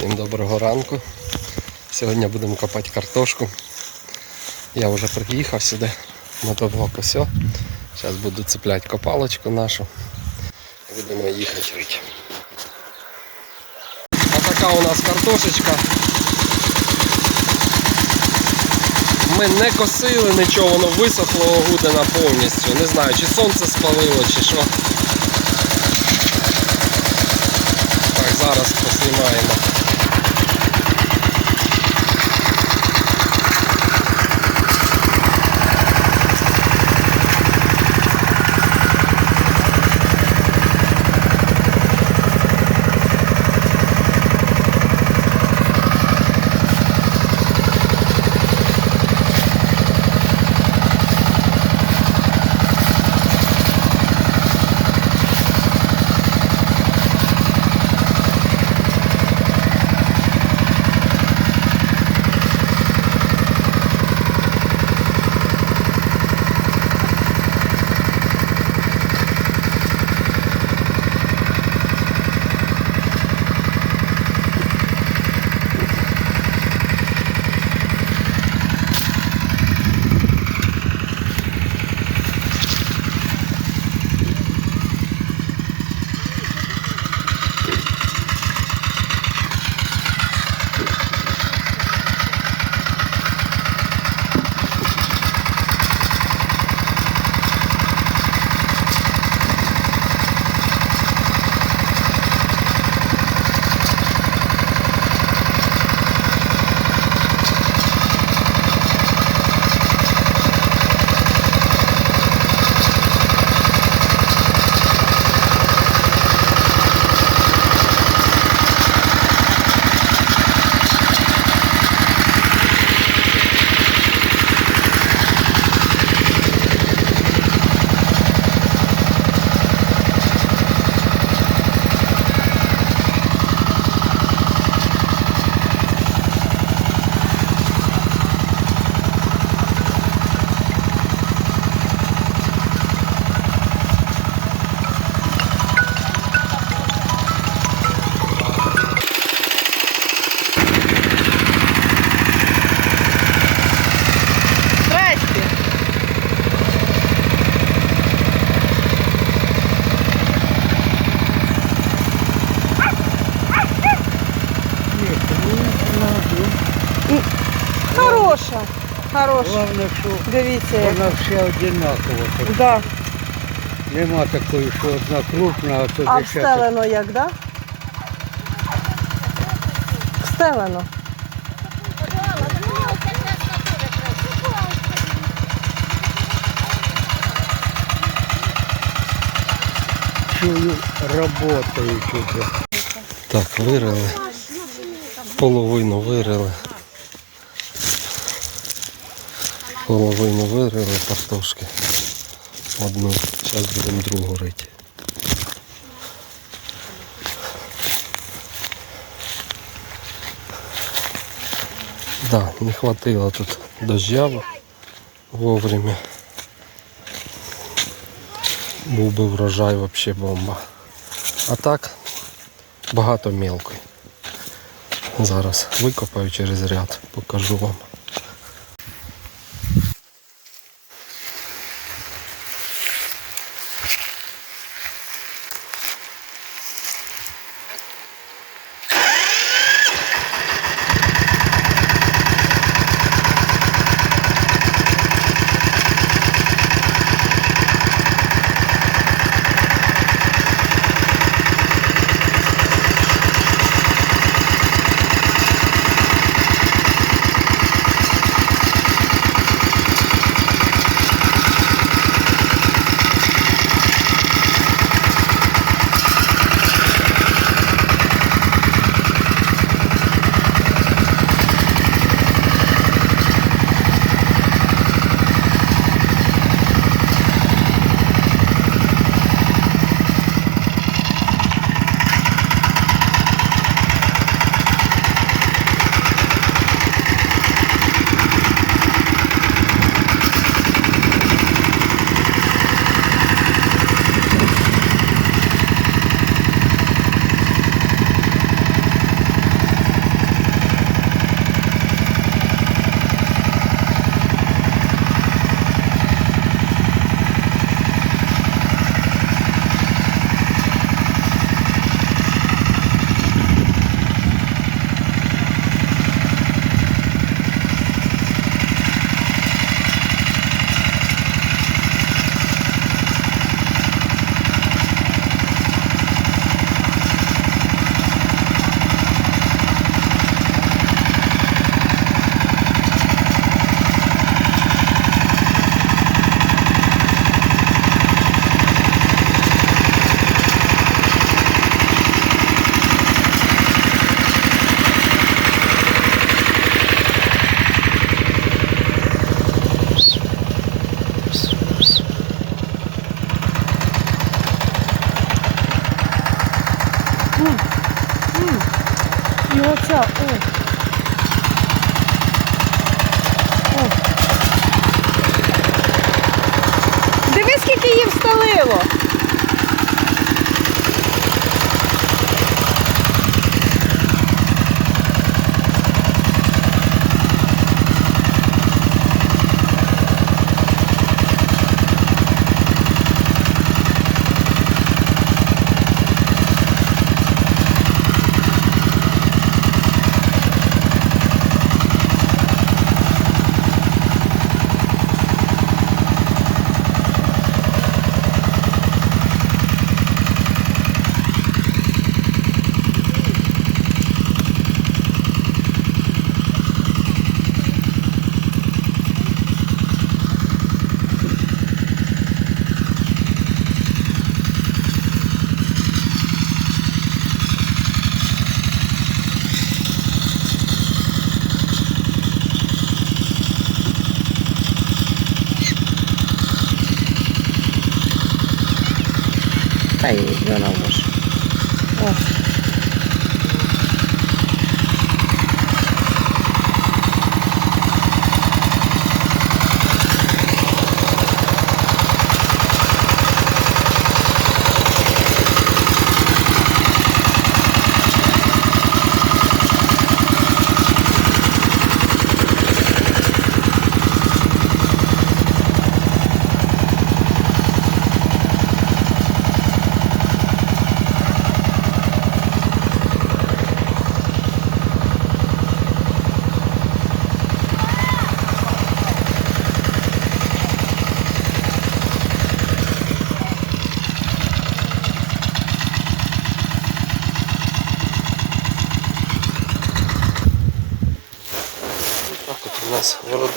Всім доброго ранку. Сьогодні будемо копати картошку. Я вже приїхав сюди на того косьо. Зараз буду цепляти копалочку нашу. Будемо їхати рити. А така у нас картошечка. Ми не косили нічого, воно висохло огудена повністю. Не знаю, чи сонце спалило, чи що. Так, зараз поснімаємо. Хороша. Головне, що Дивіться, як. вона вся одинакова. Так. Да. Нема такої, що одна крупна, а то А десята. встелено як, да? Встелено. Чую, работають уже. Так, вирили. Половину вирили. Половину вирили картошки. Одну. Зараз будемо другу рити. Да, не хватило тут дождя вовремя. Був би врожай взагалі бомба. А так багато мелкої. Зараз викопаю через ряд, покажу вам.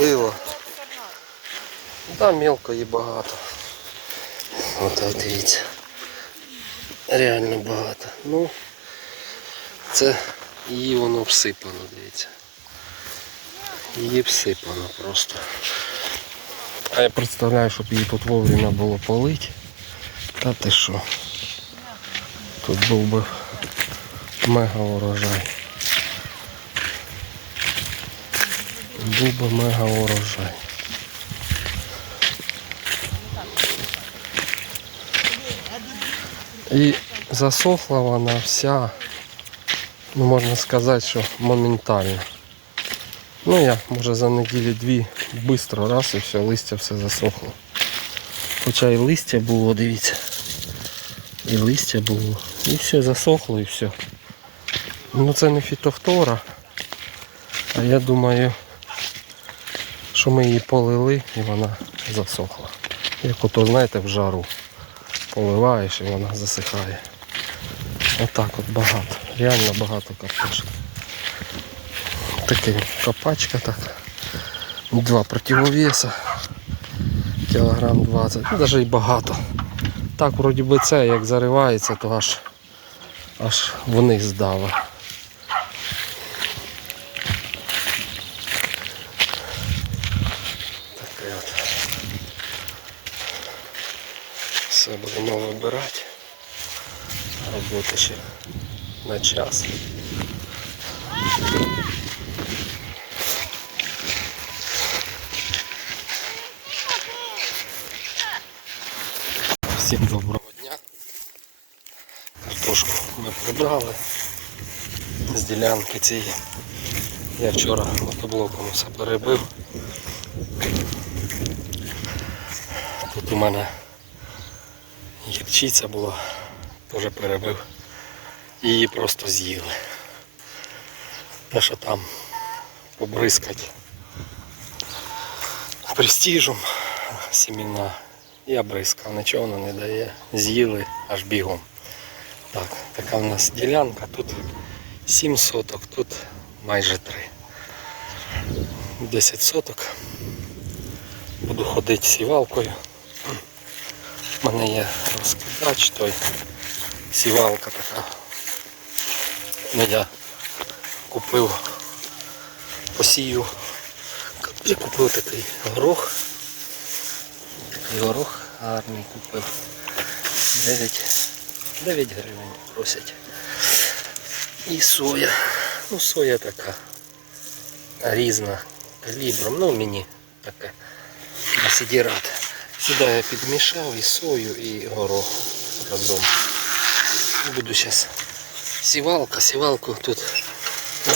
Вродило. Там мелко і багато. От от дивіться. Реально багато. Ну це її воно всипано, дивіться. Її всипано просто. А я представляю, щоб її тут вовремя було полить. Та ти що? Тут був би мега урожай. Був би мега урожай. І засохла вона вся, ну можна сказати, що моментально. Ну я, може за неділі дві швидко раз і все, листя все засохло. Хоча і листя було, дивіться. І листя було. І все засохло і все. Ну це не фітофтора. А я думаю, що ми її полили і вона засохла. Як ото, знаєте, в жару поливаєш і вона засихає. Отак от багато. Реально багато картошки. Таке копачка так. Два противовеса. Кілограм 20. Ну, навіть і багато. Так вроді би це, як заривається, то аж аж вниз дава. Таке от. Все будемо вибирати. Робота ще на час. Всім доброго дня. Картошку ми прибрали з ділянки цієї. Я вчора мотоблоком все перебив. Тут у мене гірчиця була, теж перебив. Її просто з'їли. Те, що там побризкать престижем сіміна. Я бризкав, нічого воно не дає. З'їли аж бігом. Так, така в нас ділянка. Тут 7 соток, тут майже 3. 10 соток. Буду ходити сівалкою. У мене є розкидач той. Сівалка така. Ну я купив, посію. Я купив такий горох. Такий горох гарний купив. 9, 9 гривень просять. І соя. Ну, соя така різна калібром. Ну, мені таке насидірати. Сюди я підмішав і сою, і горох разом. Буду зараз сівалка, сівалку тут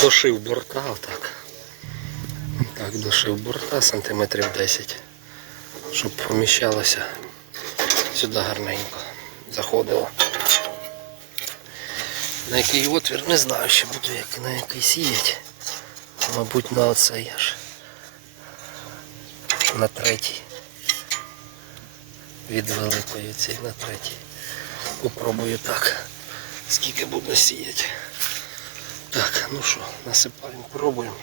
дошив борта, отак. Так, дошив борта сантиметрів 10, щоб поміщалося сюди гарненько. Заходило. На який отвір, не знаю, ще буду як, на який сіяти. Мабуть, на оцей аж. На третій. Від великої цієї на третій. Попробую так. Скільки буду сіяти. Так, ну що, насипаємо, пробуємо.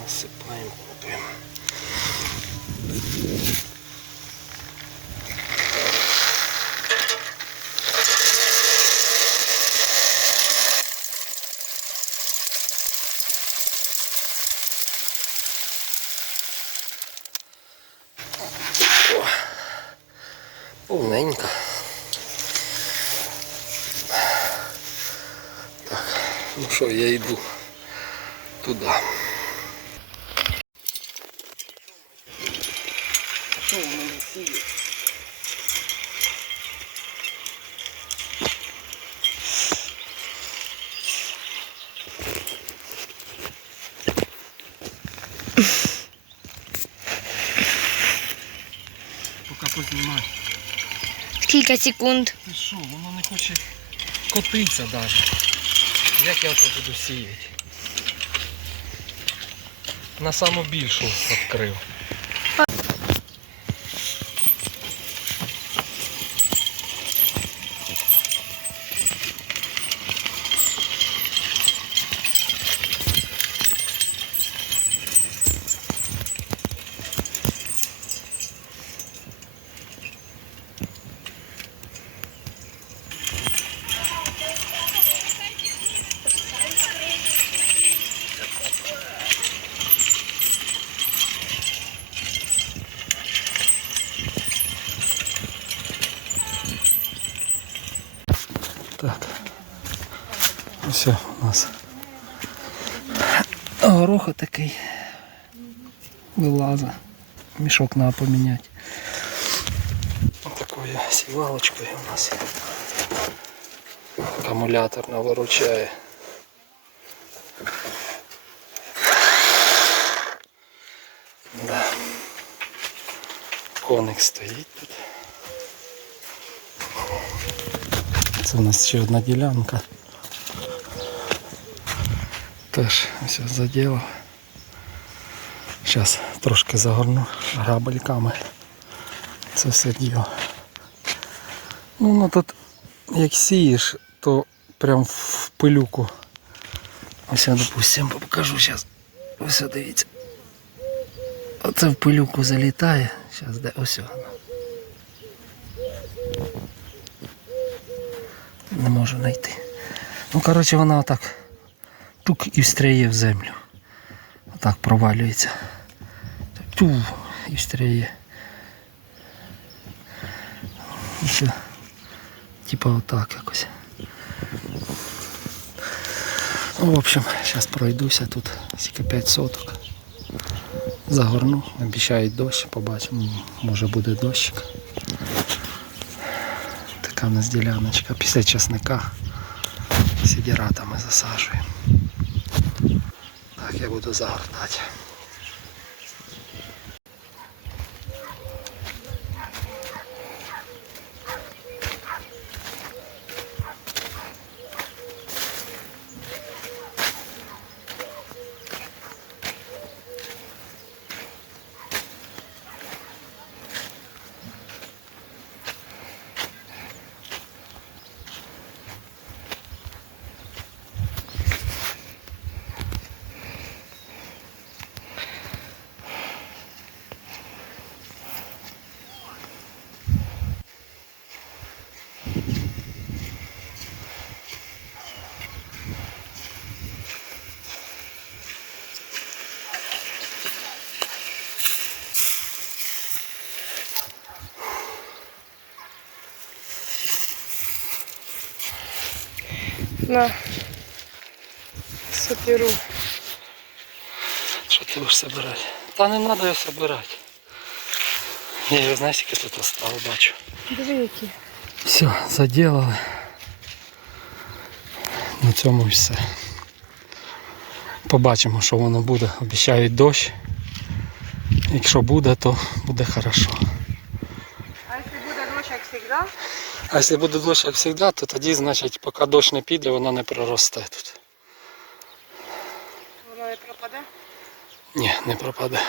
Насипаємо, пробуємо. Що, я йду туди. Що воно не сіє? Поки познімаю. Скільки секунд? Ти що, воно не хоче котиться навіть. Як я тут буду сіяти? На саму більшу відкрив. Ось у нас гороха такий вилаза. Мішок треба поміняти. Такою сівалочкою у нас акумулятор виручає. Да. Коник стоїть тут. Це у нас ще одна ділянка. Теж все заділо. Зараз трошки загорну грабельками. Це все діло. Ну, ну тут як сієш, то прям в пилюку. Ось я, допустим, покажу зараз. Ось дивіться. Оце в пилюку залітає. Зараз де ось воно. Не можу знайти. Ну, коротше, вона отак тук і встряє в землю. Отак провалюється. Ту і встряє. Все. Типа отак якось. Ну, в общем, зараз пройдуся тут тільки 5 соток. Загорну, обіцяють дощ, побачимо, може буде дощик. Така в нас діляночка. Після часника сідіратами засаджуємо. Я буду загортати. На. Соберу. Що ти будеш собирати? Та не треба його собирати. Я його знаєш, скільки тут оставив, бачу. Диви які. Все, заділили. На цьому і все. Побачимо, що воно буде. Обіцяють дощ. Якщо буде, то буде хорошо. А якщо буде дощ, як завжди? А якщо буде дощ, як завжди, то тоді, значить, поки дощ не піде, вона не проросте тут. Воно не пропаде. Ні, не пропаде.